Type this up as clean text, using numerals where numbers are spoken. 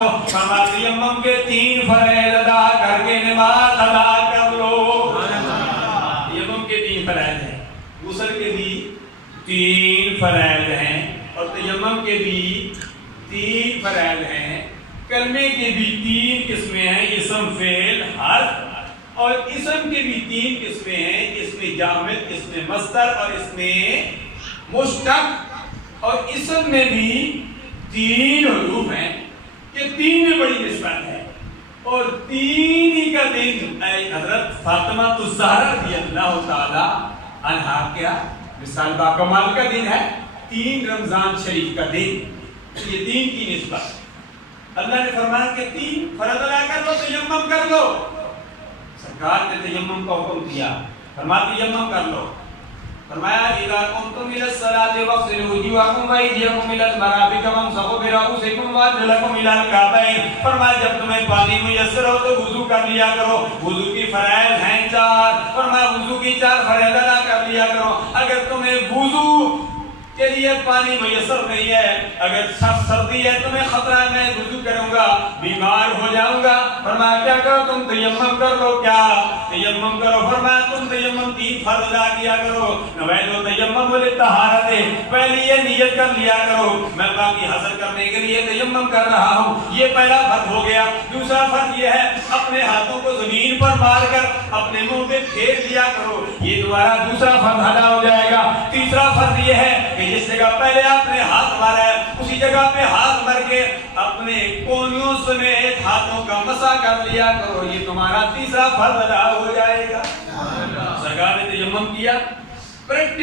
تیمم کے 3 فرائض ادا کر کے نماز ادا کر لو۔ تیمم کے 3 فرائض ہیں، غسل کے بھی 3 فرائض ہیں اور تیمم کے بھی 3 فرائض ہیں، کلمے کے بھی 3 قسمیں ہیں، اسم فعل حرف، اور اسم کے بھی 3 قسمیں ہیں، اسم جامد، اسم مصدر اور اسم مشتق، اور اسم میں بھی 3 حروف ہیں کہ 3 میں بڑی نسبت ہے، اور 3 ہی کا دن حضرت فاطمہ الزہرا رضی اللہ تعالی عنہا کیا مثال باکمال کا دن ہے، 3 رمضان شریف کا دن، یہ 3 کی نسبت۔ اللہ نے فرمایا کہ 3 فرض ادا کر لو، تیمم کر لو۔ سرکار نے تیمم کا حکم دیا، فرمایا تیمم کر لو۔ فرمایا اذا قمتم الى الصلاة فاغسلوا وجوهكم وايديكم الى المرافق وامسحوا برؤوسكم وارجلكم الى الكعبين۔ فرمایا جب تمہیں پانی میسر ہو تو وضو کر لیا کرو، وضو کی فرائض ہیں 4، فرمایا وضو کی 4 فرائض ادا کر لیا کرو۔ اگر تمہیں وضو کے لیے پانی میسر نہیں ہے، اگر سخت سردی ہے، تمہیں خطرہ ہے میں وضو کروں گا بیمار ہو جاؤں گا، فرمایا کیا کرو تم تیمم کر لو۔ کیا تیمم کرو؟ فرمایا تم تیمم 3 فرض ادا کیا کرو، نویت تیمم للطہارت، پہلی یہ نیت کر لیا کرو میں پاکی حاصل کرنے کے لیے تیمم کر رہا ہوں، یہ پہلا فرض ہو گیا۔ دوسرا فرض یہ ہے اپنے ہاتھوں کو زمین پر مار کر اپنے منہ پہ پھیر دیا کرو، یہ دوبارہ دوسرا فرض ادا ہو جائے گا۔ تیسرا فرض یہ ہے کہ جس جگہ پہلے آپ نے ہاتھ مارا ہے اسی جگہ پہ ہاتھ مار کے اپنے کونوں سمیت ہاتھوں کا مسح کر لیا کرو، یہ تمہارا تیسرا فرض ادا ہو جائے گا۔ سرکار نے تیمم کیا، پریکٹیکل